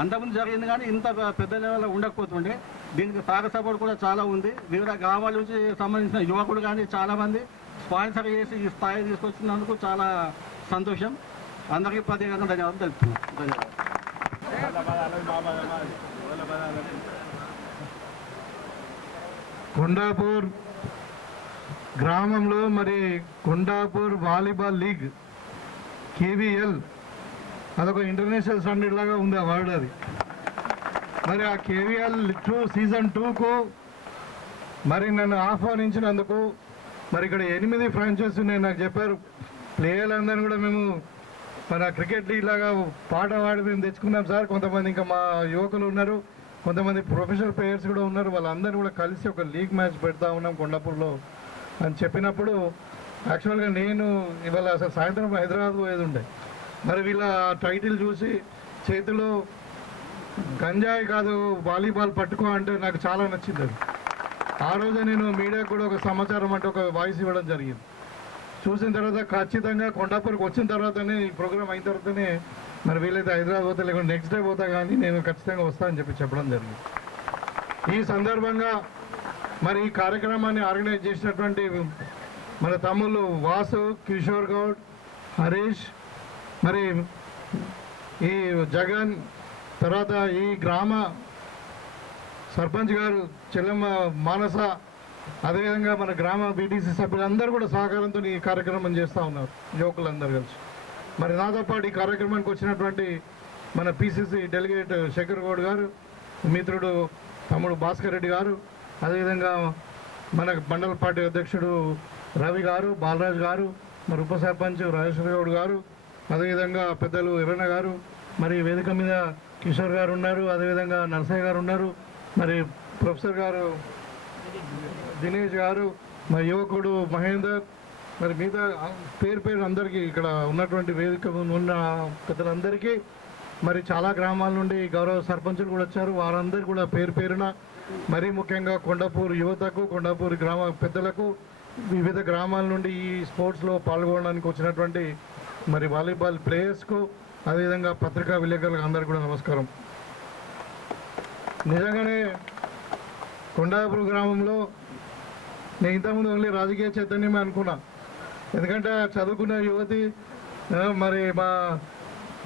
అంతకుముందు జరిగింది కానీ ఇంత పెద్ద లెవెల్లో ఉండకపోతుండే. దీనికి సాగ సపోర్ట్ కూడా చాలా ఉంది. వివిధ గ్రామాల నుంచి సంబంధించిన యువకులు కానీ చాలామంది స్పాన్సర్ చేసి ఈ స్థాయి తీసుకొచ్చినందుకు చాలా సంతోషం. అందరికీ ప్రత్యేకంగా ధన్యవాదాలు తెలుపుతున్నాను. కొండాపూర్ గ్రామంలో మరి కొండాపూర్ వాలీబాల్ లీగ్ కేవీఎల్ అదొక ఇంటర్నేషనల్ స్టాండర్డ్ లాగా ఉంది ఆ వర్డ్. అది మరి ఆ కేవీఎల్ 2 సీజన్ 2కు మరి నన్ను ఆహ్వానించినందుకు మరి ఇక్కడ 8 ఫ్రాంచైజీస్ ఉన్నాయి నాకు చెప్పారు. ప్లేయర్లందరూ కూడా మేము మన క్రికెట్ లీగ్ లాగా పాట పాడి మేము తెచ్చుకున్నాం సార్. కొంతమంది ఇంకా మా యువకులు ఉన్నారు, కొంతమంది ప్రొఫెషనల్ ప్లేయర్స్ కూడా ఉన్నారు. వాళ్ళందరూ కూడా కలిసి ఒక లీగ్ మ్యాచ్ పెడతా ఉన్నాం కొండాపూర్లో అని చెప్పినప్పుడు యాక్చువల్గా నేను ఇవాళ అసలు సాయంత్రం హైదరాబాద్ పోయేది ఉండే. మరి వీళ్ళ టైటిల్ చూసి చేతిలో గంజాయి కాదు వాలీబాల్ పట్టుకో అంటే నాకు చాలా నచ్చింది. అది ఆ రోజే నేను మీడియాకు కూడా ఒక సమాచారం అంటే ఒక వాయిస్ ఇవ్వడం జరిగింది. చూసిన తర్వాత ఖచ్చితంగా కొండాపూర్కి వచ్చిన తర్వాతనే ఈ ప్రోగ్రామ్ అయిన తర్వాతనే మరి వీలైతే హైదరాబాద్ పోతే లేకుంటే నెక్స్ట్ డే పోతా కానీ నేను ఖచ్చితంగా వస్తానని చెప్పి చెప్పడం జరిగింది. ఈ సందర్భంగా మరి ఈ కార్యక్రమాన్ని ఆర్గనైజ్ చేసినటువంటి మన తమ్ముళ్ళు వాసు, కిషోర్ గౌడ్, హరీష్, మరి ఈ జగన్, తర్వాత ఈ గ్రామ సర్పంచ్ గారు చెల్లెమ్మ మానస, అదేవిధంగా మన గ్రామ బీటీసీ సభ్యులందరూ కూడా సహకారంతో ఈ కార్యక్రమం చేస్తూ ఉన్నారు యువకులందరూ కలిసి. మరి నాతో పాటు ఈ కార్యక్రమానికి వచ్చినటువంటి మన పిసిసి డెలిగేట్ శేఖర్ గౌడ్ గారు, మిత్రుడు తమ్ముడు భాస్కర్ రెడ్డి గారు, అదేవిధంగా మన మండల పార్టీ అధ్యక్షుడు రవి గారు, బాలరాజు గారు, మరి ఉప సర్పంచ్ రాజేశ్వర గౌడ్ గారు, అదేవిధంగా పెద్దలు ఎర్రన్న గారు, మరి వేదిక మీద కిషోర్ గారు ఉన్నారు, అదేవిధంగా నరసయ్య గారు ఉన్నారు, మరి ప్రొఫెసర్ గారు దినేష్ గారు, మా యువకుడు మహేందర్, మరి మిగతా పేరు పేరు అందరికీ ఇక్కడ ఉన్నటువంటి వేదిక ఉన్న పెద్దలందరికీ, మరి చాలా గ్రామాల నుండి గౌరవ సర్పంచులు కూడా వచ్చారు, వారందరూ కూడా పేరు పేరున మరీ ముఖ్యంగా కొండాపూర్ యువతకు, కొండాపూర్ గ్రామ పెద్దలకు, వివిధ గ్రామాల నుండి ఈ స్పోర్ట్స్లో పాల్గొనడానికి వచ్చినటువంటి మరి వాలీబాల్ ప్లేయర్స్కు, అదేవిధంగా పత్రికా విలేకరులకు అందరికీ కూడా నమస్కారం. నిజంగానే కొండాపూర్ గ్రామంలో నేను ఇంతకుముందు ఓన్లీ రాజకీయ చైతన్యమే అనుకున్నా. ఎందుకంటే చదువుకున్న యువతి మరి మా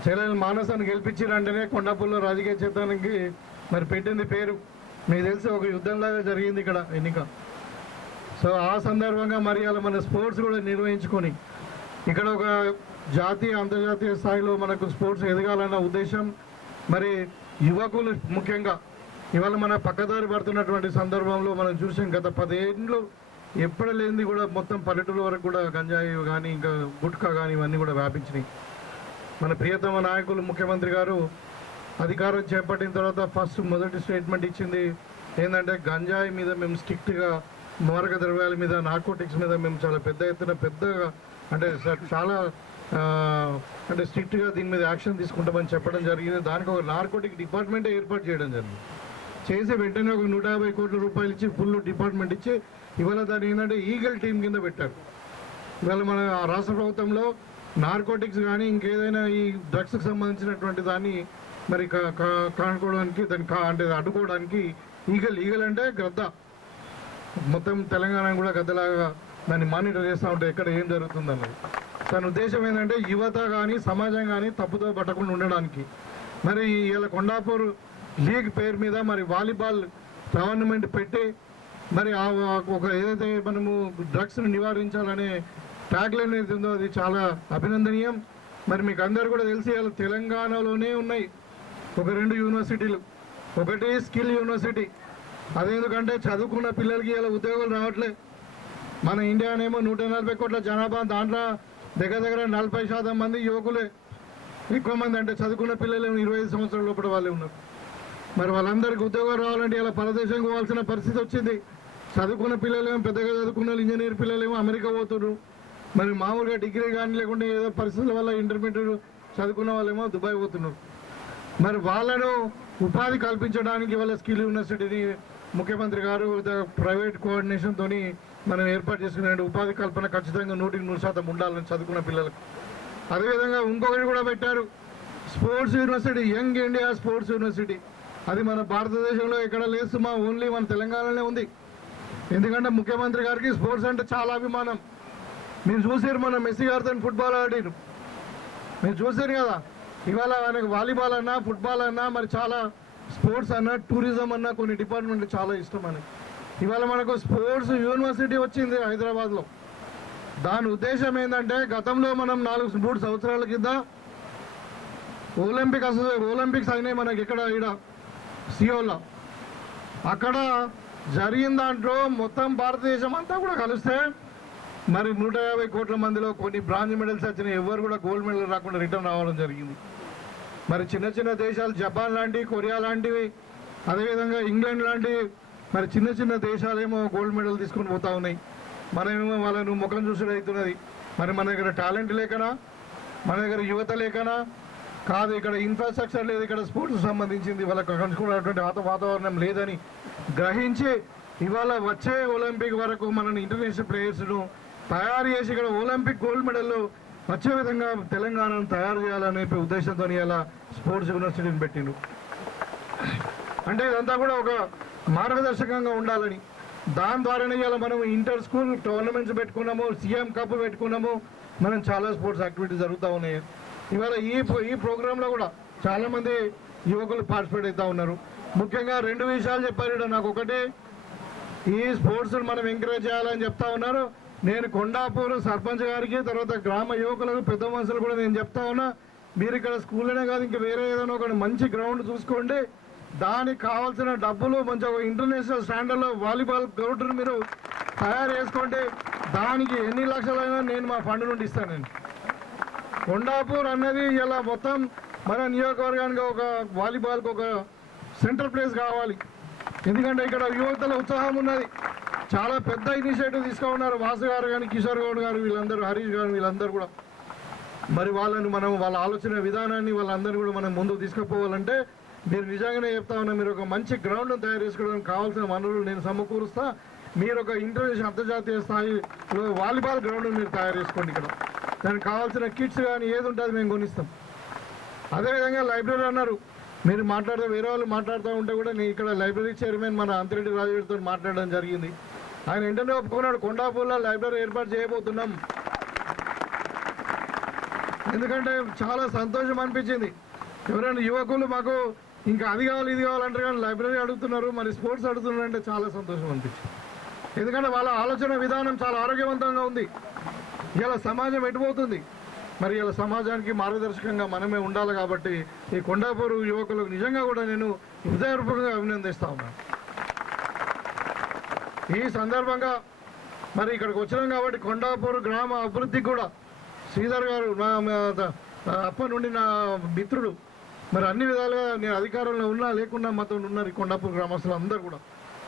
చెల్లెలు మానసాన్ని గెలిపించారంటేనే కొండాపూర్లో రాజకీయ చైతన్యానికి మరి పెట్టింది పేరు. మీకు తెలిసి ఒక యుద్ధంలాగా జరిగింది ఇక్కడ ఎన్నిక. సో ఆ సందర్భంగా మరి అలా మన స్పోర్ట్స్ కూడా నిర్వహించుకొని ఇక్కడ ఒక జాతీయ అంతర్జాతీయ స్థాయిలో మనకు స్పోర్ట్స్ ఎదగాలన్న ఉద్దేశం, మరి యువకులు ముఖ్యంగా ఇవాళ మన పక్కదారి పడుతున్నటువంటి సందర్భంలో మనం చూసాం. గత 10 ఏళ్ళు ఎప్పుడు లేనిది కూడా మొత్తం పల్లెటూరు వరకు కూడా గంజాయి కానీ ఇంకా గుట్కా కానీ ఇవన్నీ కూడా వ్యాపించినాయి. మన ప్రియతమ నాయకులు ముఖ్యమంత్రి గారు అధికారం చేపట్టిన తర్వాత మొదటి స్టేట్మెంట్ ఇచ్చింది ఏంటంటే గంజాయి మీద మేము స్ట్రిక్ట్గా, మారక ద్రవ్యాల మీద, నార్కోటిక్స్ మీద మేము చాలా పెద్ద ఎత్తున పెద్దగా అంటే చాలా అంటే స్ట్రిక్ట్గా దీని మీద యాక్షన్ తీసుకుంటామని చెప్పడం జరిగింది. దానికి ఒక నార్కోటిక్ డిపార్ట్మెంటే ఏర్పాటు చేయడం జరిగింది. చేసి వెంటనే ఒక 150 కోట్ల రూపాయలు ఇచ్చి ఫుల్ డిపార్ట్మెంట్ ఇచ్చి ఇవాళ దాన్ని ఏంటంటే ఈగల్ టీం కింద పెట్టారు. ఇవాళ మన రాష్ట్ర ప్రభుత్వంలో నార్కోటిక్స్ కానీ ఇంకేదైనా ఈ డ్రగ్స్కి సంబంధించినటువంటి దాన్ని మరి కానుకోవడానికి దాన్ని అంటే అడ్డుకోవడానికి ఈగల్ అంటే గద్ద, మొత్తం తెలంగాణ కూడా గద్దలాగా దాన్ని మానిటర్ చేస్తూ ఉంటాయి ఎక్కడ ఏం జరుగుతుందన్నది. దాని ఉద్దేశం ఏంటంటే యువత కానీ సమాజం కానీ తప్పుతో పట్టకుండా ఉండడానికి మరి ఇలా కొండాపూర్ లీగ్ పేరు మీద మరి వాలీబాల్ టోర్నమెంట్ పెట్టి మరి ఒక ఏదైతే మనము డ్రగ్స్ని నివారించాలనే ట్యాగ్లైన్ ఏది ఉందో అది చాలా అభినందనీయం. మరి మీకు అందరు కూడా తెలిసి ఇలా తెలంగాణలోనే ఉన్నాయి ఒక 2 యూనివర్సిటీలు. ఒకటి స్కిల్ యూనివర్సిటీ, అదేందుకంటే చదువుకున్న పిల్లలకి ఇలా ఉద్యోగాలు రావట్లే. మన ఇండియానేమో 140 కోట్ల జనాభా, దాంట్లో దగ్గర 40% మంది యువకులే ఎక్కువ మంది, అంటే చదువుకున్న పిల్లలేమో 25 సంవత్సరాల లోపల వాళ్ళే ఉన్నారు. మరి వాళ్ళందరికీ ఉద్యోగాలు రావాలంటే ఇలా పరదేశంకి పోవాల్సిన పరిస్థితి వచ్చింది. చదువుకున్న పిల్లలేమో పెద్దగా చదువుకున్న ఇంజనీర్ పిల్లలేమో అమెరికా పోతున్నారు. మరి మామూలుగా డిగ్రీ కానీ లేకుంటే ఏదో పరిస్థితుల వల్ల ఇంటర్మీడియట్ చదువుకున్న వాళ్ళేమో దుబాయ్ పోతున్నారు. మరి వాళ్ళను ఉపాధి కల్పించడానికి వాళ్ళ స్కిల్ యూనివర్సిటీని ముఖ్యమంత్రి గారు ప్రైవేట్ కోఆర్డినేషన్తో మనం ఏర్పాటు చేసుకునే ఉపాధి కల్పన ఖచ్చితంగా 100% ఉండాలని చదువుకున్న పిల్లలకు. అదేవిధంగా ఇంకొకటి కూడా పెట్టారు, sports university, young India sports university. అది మన భారతదేశంలో ఎక్కడ లేదు, ఓన్లీ మన తెలంగాణలోనే ఉంది. ఎందుకంటే ముఖ్యమంత్రి గారికి స్పోర్ట్స్ అంటే చాలా అభిమానం. మీరు చూసారు మన మెస్సీ గారితో ఫుట్బాల్ ఆడిరు, మీరు చూసారు కదా. ఇవాళ ఆయనకు వాలీబాల్ అన్నా, ఫుట్బాల్ అన్నా, మరి చాలా స్పోర్ట్స్ అన్నా, టూరిజం అన్నా కొన్ని డిపార్ట్మెంట్లు చాలా ఇష్టం అని. ఇవాళ మనకు స్పోర్ట్స్ యూనివర్సిటీ వచ్చింది హైదరాబాద్లో. దాని ఉద్దేశం ఏంటంటే గతంలో మనం 3 సంవత్సరాల కింద ఒలింపిక్స్ అయినాయి మనకి ఇక్కడ సియోల్లో. అక్కడ జరిగిన దాంట్లో మొత్తం భారతదేశం అంతా కూడా కలిస్తే మరి 150 కోట్ల మందిలో కొన్ని బ్రాంజ్ మెడల్స్ వచ్చినాయి. ఎవరు కూడా గోల్డ్ మెడల్ రాకుండా రిటర్న్ రావడం జరిగింది. మరి చిన్న చిన్న దేశాలు జపాన్ లాంటివి, కొరియా లాంటివి, అదేవిధంగా ఇంగ్లాండ్ లాంటివి, మరి చిన్న చిన్న దేశాలేమో గోల్డ్ మెడల్ తీసుకొని పోతా ఉన్నాయి. మనమేమో వాళ్ళను ముఖం చూసుడు అవుతున్నది. మరి మన దగ్గర టాలెంట్ లేకనా, మన దగ్గర యువత లేకనా కాదు, ఇక్కడ ఇన్ఫ్రాస్ట్రక్చర్ లేదు, ఇక్కడ స్పోర్ట్స్ సంబంధించింది వాళ్ళకి కనుక్కున్నటువంటి వాతావరణం లేదని గ్రహించి ఇవాళ వచ్చే ఒలింపిక్ వరకు మన ఇంటర్నేషనల్ ప్లేయర్స్ను తయారు చేసి ఇక్కడ ఒలింపిక్ గోల్డ్ మెడల్ వచ్చే విధంగా తెలంగాణను తయారు చేయాలనే ఉద్దేశంతో ఇలా స్పోర్ట్స్ యూనివర్సిటీని పెట్టిండ్రు. అంటే ఇదంతా కూడా ఒక మార్గదర్శకంగా ఉండాలని. దాని ద్వారానే ఇవాళ మనం ఇంటర్ స్కూల్ టోర్నమెంట్స్ పెట్టుకున్నాము, సీఎం కప్ పెట్టుకున్నాము, మనం చాలా స్పోర్ట్స్ యాక్టివిటీస్ జరుగుతూ ఉన్నాయి. ఇవాళ ఈ ప్రోగ్రాంలో కూడా చాలామంది యువకులు పార్టిసిపేట్ అవుతూ ఉన్నారు. ముఖ్యంగా 2 విషయాలు చెప్పారు నాకు. ఒకటి, ఈ స్పోర్ట్స్ మనం ఎంకరేజ్ చేయాలని చెప్తా ఉన్నారు. నేను కొండాపూర్ సర్పంచ్ గారికి, తర్వాత గ్రామ యువకులకు, పెద్ద మనుషులు కూడా నేను చెప్తా ఉన్నా, మీరు ఇక్కడ స్కూల్లోనే కాదు ఇంకా వేరే ఏదైనా ఒక మంచి గ్రౌండ్ చూసుకోండి, దానికి కావాల్సిన డబ్బులు మంచి ఒక ఇంటర్నేషనల్ స్టాండర్డ్లో వాలీబాల్ గ్రౌండ్ని మీరు తయారు చేసుకోండి, దానికి ఎన్ని లక్షలైనా నేను మా ఫండ్ నుండి ఇస్తాను. నేను కొండాపూర్ అన్నది ఇలా మొత్తం మన నియోజకవర్గానికి ఒక వాలీబాల్కి ఒక సెంటర్ ప్లేస్ కావాలి. ఎందుకంటే ఇక్కడ యువతలో ఉత్సాహం ఉన్నది. చాలా పెద్ద ఇనిషియేటివ్ తీసుకున్నారు వాసు గారు కానీ, కిషోర్ గౌడ్ గారు, వీళ్ళందరూ, హరీష్ గారు, వీళ్ళందరూ కూడా. మరి వాళ్ళని మనం వాళ్ళ ఆలోచన విధానాన్ని వాళ్ళందరూ కూడా మనం ముందుకు తీసుకుపోవాలంటే మీరు నిజంగానే చెప్తా ఉన్నా, మీరు ఒక మంచి గ్రౌండ్ తయారు చేసుకోవడానికి కావాల్సిన వనరులు నేను సమకూరుస్తా. మీరు ఒక ఇంటర్నేషనల్ అంతర్జాతీయ స్థాయిలో వాలీబాల్ గ్రౌండ్ మీరు తయారు చేసుకోండి. ఇక్కడ దానికి కావాల్సిన కిట్స్ కానీ ఏది ఉంటుంది మేము కొనిస్తాం. అదేవిధంగా లైబ్రరీ అన్నారు, మీరు మాట్లాడితే వేరే వాళ్ళు మాట్లాడుతూ ఉంటే కూడా నేను ఇక్కడ లైబ్రరీ చైర్మన్ మన అంతిరెడ్డి రాజుతో మాట్లాడడం జరిగింది. ఆయన వెంటనే ఒప్పుకున్నాడు, కొండాపూర్లో లైబ్రరీ ఏర్పాటు చేయబోతున్నాం. ఎందుకంటే చాలా సంతోషం అనిపించింది. ఎవరైనా యువకులు మాకు ఇంకా అది కావాలి ఇది కావాలంటారు కానీ లైబ్రరీ అడుగుతున్నారు, మరి స్పోర్ట్స్ అడుగుతున్నారు అంటే చాలా సంతోషం అనిపించింది. ఎందుకంటే వాళ్ళ ఆలోచన విధానం చాలా ఆరోగ్యవంతంగా ఉంది. ఇలా సమాజం ఎటుపోతుంది, మరి ఇలా సమాజానికి మార్గదర్శకంగా మనమే ఉండాలి. కాబట్టి ఈ కొండాపూర్ యువకులకు నిజంగా కూడా నేను హృదయపూర్వకంగా అభినందిస్తా ఉన్నాను. ఈ సందర్భంగా మరి ఇక్కడికి వచ్చినాం కాబట్టి కొండాపూర్ గ్రామ అభివృద్ధికి కూడా శ్రీధర్ గారు అప్పటి నుండి నా మిత్రుడు, మరి అన్ని విధాలుగా నేను అధికారంలో ఉన్నా లేకున్నా మాతో ఉన్నారు ఈ కొండాపూర్ గ్రామస్తులు అందరూ కూడా.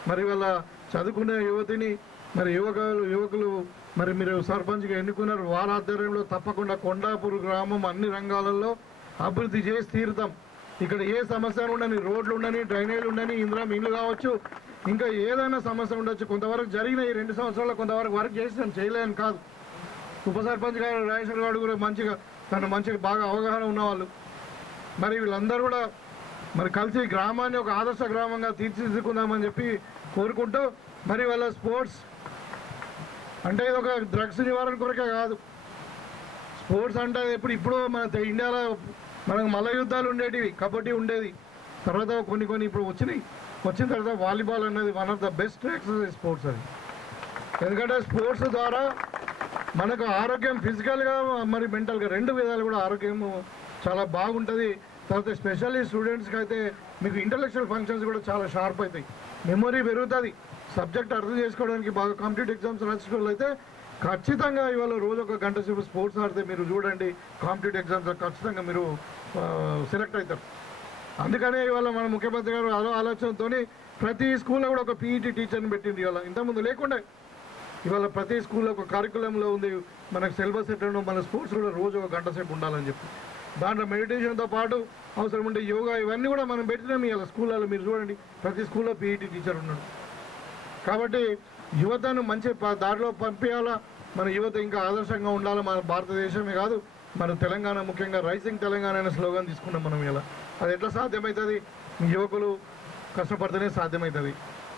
మరి వాళ్ళ చదువుకునే యువతిని, మరి యువకులు మరి మీరు సర్పంచ్గా ఎన్నుకున్నారు, వారి ఆధ్వర్యంలో తప్పకుండా కొండాపూర్ గ్రామం అన్ని రంగాలలో అభివృద్ధి చేసి తీరుతాం. ఇక్కడ ఏ సమస్య ఉండని, రోడ్లు ఉండని, డ్రైనేజీలు ఉండని, ఇందిరా ఇల్లు కావచ్చు, ఇంకా ఏదైనా సమస్య ఉండొచ్చు. కొంతవరకు జరిగిన ఈ 2 సంవత్సరాల్లో కొంతవరకు వర్క్ చేసి చేయలేని కాదు. ఉప సర్పంచ్ గారు రాజేశ్వర గారు కూడా మంచిగా బాగా అవగాహన ఉన్నవాళ్ళు. మరి వీళ్ళందరూ కూడా మరి కలిసి గ్రామాన్ని ఒక ఆదర్శ గ్రామంగా తీర్చిదిద్దుకుందామని చెప్పి కోరుకుంటూ, మరి వాళ్ళ స్పోర్ట్స్ అంటే ఇది ఒక డ్రగ్స్ నివారణ కొరకే కాదు. స్పోర్ట్స్ అంటే ఇప్పుడు మన ఇండియాలో మనకు మల్ల యుద్ధాలు ఉండేటివి, కబడ్డీ ఉండేది, తర్వాత కొన్ని ఇప్పుడు వచ్చిన తర్వాత వాలీబాల్ అనేది one of the best exercise sports అది. ఎందుకంటే స్పోర్ట్స్ ద్వారా మనకు ఆరోగ్యం ఫిజికల్గా మరి మెంటల్గా 2 విధాలు కూడా ఆరోగ్యం చాలా బాగుంటుంది. తర్వాత స్పెషల్లీ స్టూడెంట్స్కి అయితే మీకు ఇంటలెక్చువల్ ఫంక్షన్స్ కూడా చాలా షార్ప్ అవుతాయి, మెమొరీ పెరుగుతుంది, సబ్జెక్ట్ అర్థం చేసుకోవడానికి బాగా కాంపిటేటివ్ ఎగ్జామ్స్ రాసుకోవాలి. అయితే ఖచ్చితంగా ఇవాళ రోజు 1 గంట సేపు స్పోర్ట్స్ ఆడితే మీరు చూడండి కాంపిటేటివ్ ఎగ్జామ్స్ ఖచ్చితంగా మీరు సెలెక్ట్ అవుతారు. అందుకనే ఇవాళ మన ముఖ్యమంత్రి గారు ఆలోచనతో ప్రతి స్కూల్లో కూడా ఒక పీఈటీ టీచర్ని పెట్టింది. ఇవాళ ఇంతకుముందు లేకుండా ఇవాళ ప్రతి స్కూల్లో ఒక కరికులంలో ఉంది. మనకు సిలబస్ ఎట్లా మన స్పోర్ట్స్ కూడా రోజు 1 గంట సేపు ఉండాలని చెప్పి, దాంట్లో మెడిటేషన్తో పాటు అవసరం ఉంటే యోగా ఇవన్నీ కూడా మనం పెట్టినాం. ఇవాళ స్కూళ్ళలో మీరు చూడండి ప్రతి స్కూల్లో పీఈటీ టీచర్ ఉన్నాడు. కాబట్టి యువతను మంచి దారిలో పంపించాలా, మన యువత ఇంకా ఆదర్శంగా ఉండాలి. మన భారతదేశమే కాదు, మన తెలంగాణ ముఖ్యంగా రైజింగ్ తెలంగాణ అనే స్లోగన్ తీసుకున్నాం మనం. ఇలా అది ఎట్లా సాధ్యమవుతుంది, యువకులు కష్టపడితేనే సాధ్యమవుతుంది.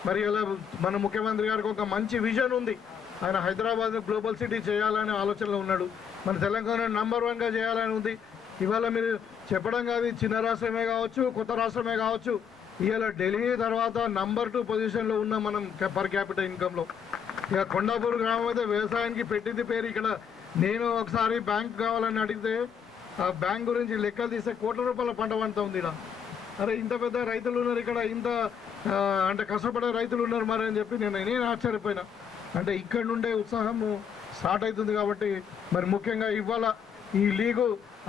మరి ఇలా మన ముఖ్యమంత్రి గారికి ఒక మంచి విజన్ ఉంది. ఆయన హైదరాబాద్ను గ్లోబల్ సిటీ చేయాలనే ఆలోచనలో ఉన్నాడు. మన తెలంగాణ నంబర్ 1గా చేయాలని ఉంది. ఇవాళ మీరు చెప్పడం కాదు, చిన్న రాష్ట్రమే కావచ్చు, కొత్త రాష్ట్రమే కావచ్చు, ఇవాళ ఢిల్లీ తర్వాత నంబర్ 2 పొజిషన్లో ఉన్నాం మనం పర్ క్యాపిటల్ ఇన్కంలో. ఇక కొండాపూర్ గ్రామం అయితే వ్యవసాయానికి పెట్టింది పేరు. ఇక్కడ నేను ఒకసారి బ్యాంక్ కావాలని అడిగితే ఆ బ్యాంక్ గురించి లెక్కలు తీస్తే కోట్ల రూపాయల పంట పండుతా ఉంది. ఇక్కడ అరే ఇంత పెద్ద రైతులు ఉన్నారు, ఇక్కడ ఇంత అంటే కష్టపడే రైతులు ఉన్నారు మరి అని చెప్పి నేను ఆశ్చర్యపోయినా. అంటే ఇక్కడ నుండే ఉత్సాహం స్టార్ట్ అవుతుంది. కాబట్టి మరి ముఖ్యంగా ఇవాళ ఈ లీగు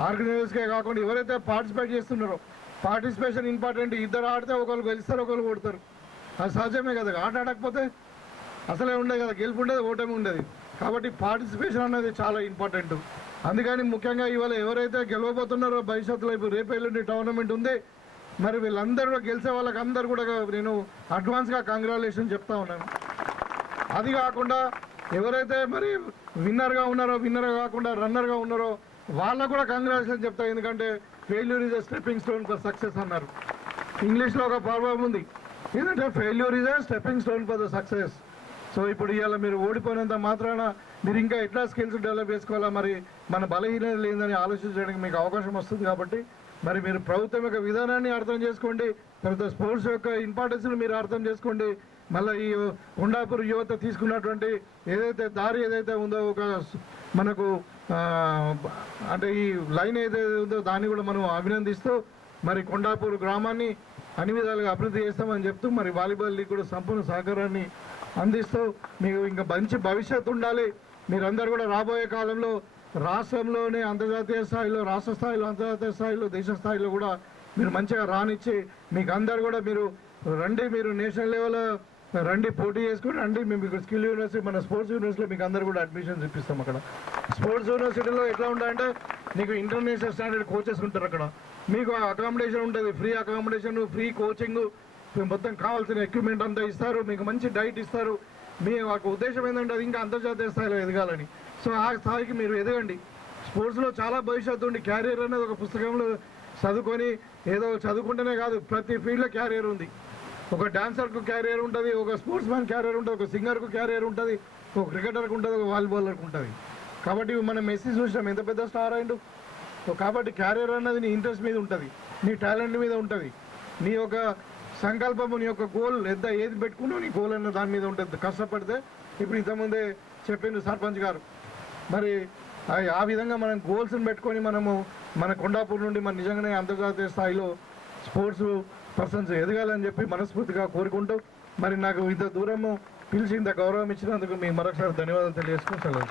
ఆర్గనైజర్స్కే కాకుండా ఎవరైతే పార్టిసిపేట్ చేస్తున్నారో, పార్టిసిపేషన్ ఇంపార్టెంట్. ఇద్దరు ఆడితే ఒకరు గెలుస్తారు, ఒకరు కొడతారు, అది సహజమే కదా. ఆట ఆడకపోతే అసలే ఉండదు కదా, గెలుపు ఉండదు, ఓటమి ఉండదు. కాబట్టి పార్టిసిపేషన్ అనేది చాలా ఇంపార్టెంట్. అందుకని ముఖ్యంగా ఇవాళ ఎవరైతే గెలవబోతున్నారో భవిష్యత్తులో ఇప్పుడు రేపు ఎల్లుండి టోర్నమెంట్ ఉంది, మరి వీళ్ళందరూ గెలిచే వాళ్ళకి అందరు కూడా నేను అడ్వాన్స్గా కంగ్రాచులేషన్ చెప్తా ఉన్నాను. అది కాకుండా ఎవరైతే మరి విన్నర్గా ఉన్నారో, విన్నర్ కాకుండా రన్నర్గా ఉన్నారో వాళ్ళకు కూడా కంగ్రాచులేషన్ చెప్తాను. ఎందుకంటే failure is a stepping stone for success అన్నారు. ఇంగ్లీష్లో ఒక ప్రాబ్లం ఉంది, ఏంటంటే failure is a stepping stone for the success. So ఇప్పుడు ఇవాళ మీరు ఓడిపోయినంత మాత్రాన మీరు ఇంకా ఎట్లా స్కిల్స్ డెవలప్ చేసుకోవాలా, మరి మన బలహీనత లేదని ఆలోచించడానికి మీకు అవకాశం వస్తుంది. కాబట్టి మరి మీరు ప్రభుత్వం యొక్క విధానాన్ని అర్థం చేసుకోండి, తర్వాత స్పోర్ట్స్ యొక్క ఇంపార్టెన్స్ని మీరు అర్థం చేసుకోండి. మళ్ళీ ఈ కొండాపూర్ యువత తీసుకున్నటువంటి ఏదైతే దారి ఏదైతే ఉందో, ఒక మనకు అంటే ఈ లైన్ ఏదైతే ఉందో దాన్ని కూడా మనం అభినందిస్తూ మరి కొండాపూర్ గ్రామాన్ని అన్ని విధాలుగా అభివృద్ధి చేస్తామని చెప్తూ మరి వాలీబాల్ లీగ్ కూడా సంపూర్ణ సహకారాన్ని అందిస్తూ మీకు ఇంకా మంచి భవిష్యత్తు ఉండాలి. మీరందరూ కూడా రాబోయే కాలంలో రాష్ట్రంలోనే అంతర్జాతీయ స్థాయిలో, రాష్ట్ర స్థాయిలో, అంతర్జాతీయ స్థాయిలో, దేశ స్థాయిలో కూడా మీరు మంచిగా రానిచ్చి మీకు అందరు కూడా మీరు రండి, మీరు నేషనల్ లెవెల్ రండి, పోటీ చేసుకుని రండి. మేము ఇక్కడ స్కిల్ యూనివర్సిటీ, మన స్పోర్ట్స్ యూనివర్సిటీలో మీకు అందరు కూడా అడ్మిషన్స్ ఇప్పిస్తాం. అక్కడ స్పోర్ట్స్ యూనివర్సిటీలో ఎట్లా ఉంటాయంటే నీకు ఇంటర్నేషనల్ స్టాండర్డ్ కోచెస్ ఉంటారు. అక్కడ మీకు అకామిడేషన్ ఉంటుంది, ఫ్రీ అకామిడేషన్, ఫ్రీ కోచింగ్, మొత్తం కావాల్సిన ఎక్విప్మెంట్ అంతా ఇస్తారు, మీకు మంచి డైట్ ఇస్తారు. మీ ఒక ఉద్దేశం ఏంటంటే అది ఇంకా అంతర్జాతీయ స్థాయిలో ఎదగాలని. సో ఆ స్థాయికి మీరు ఎదగండి. స్పోర్ట్స్లో చాలా భవిష్యత్తు ఉంది. క్యారియర్ అనేది ఒక పుస్తకంలో చదువుకొని ఏదో చదువుకుంటేనే కాదు, ప్రతి ఫీల్డ్లో క్యారియర్ ఉంది. ఒక డాన్సర్కు క్యారియర్ ఉంటుంది, ఒక స్పోర్ట్స్ మ్యాన్ క్యారియర్ ఉంటుంది, ఒక సింగర్కు క్యారియర్ ఉంటుంది, ఒక క్రికెటర్కి ఉంటుంది, ఒక వాలీబాలర్కి ఉంటుంది. కాబట్టి మనం మెస్సీ చూసినాం, ఎంత పెద్ద స్టార్ అయిండు. కాబట్టి క్యారియర్ అన్నది నీ ఇంట్రెస్ట్ మీద ఉంటుంది, నీ టాలెంట్ మీద ఉంటుంది, నీ యొక్క సంకల్పము, నీ యొక్క గోల్ ఎంత ఏది పెట్టుకున్నావు, నీ గోల్ అన్న దాని మీద ఉంటుంది. కష్టపడితే ఇప్పుడు ఇంతకుముందే చెప్పిండు సర్పంచ్ గారు. మరి ఆ విధంగా మనం గోల్స్ని పెట్టుకొని మనము మన కొండాపూర్ నుండి మన నిజంగానే అంతర్జాతీయ స్థాయిలో స్పోర్ట్స్ పర్సన్స్ ఎదగాలని చెప్పి మనస్ఫూర్తిగా కోరుకుంటూ, మరి నాకు ఇంత దూరము పిలిచి ఇంత గౌరవం ఇచ్చినందుకు మీకు మరొకసారి ధన్యవాదాలు తెలియజేసుకుంటాను.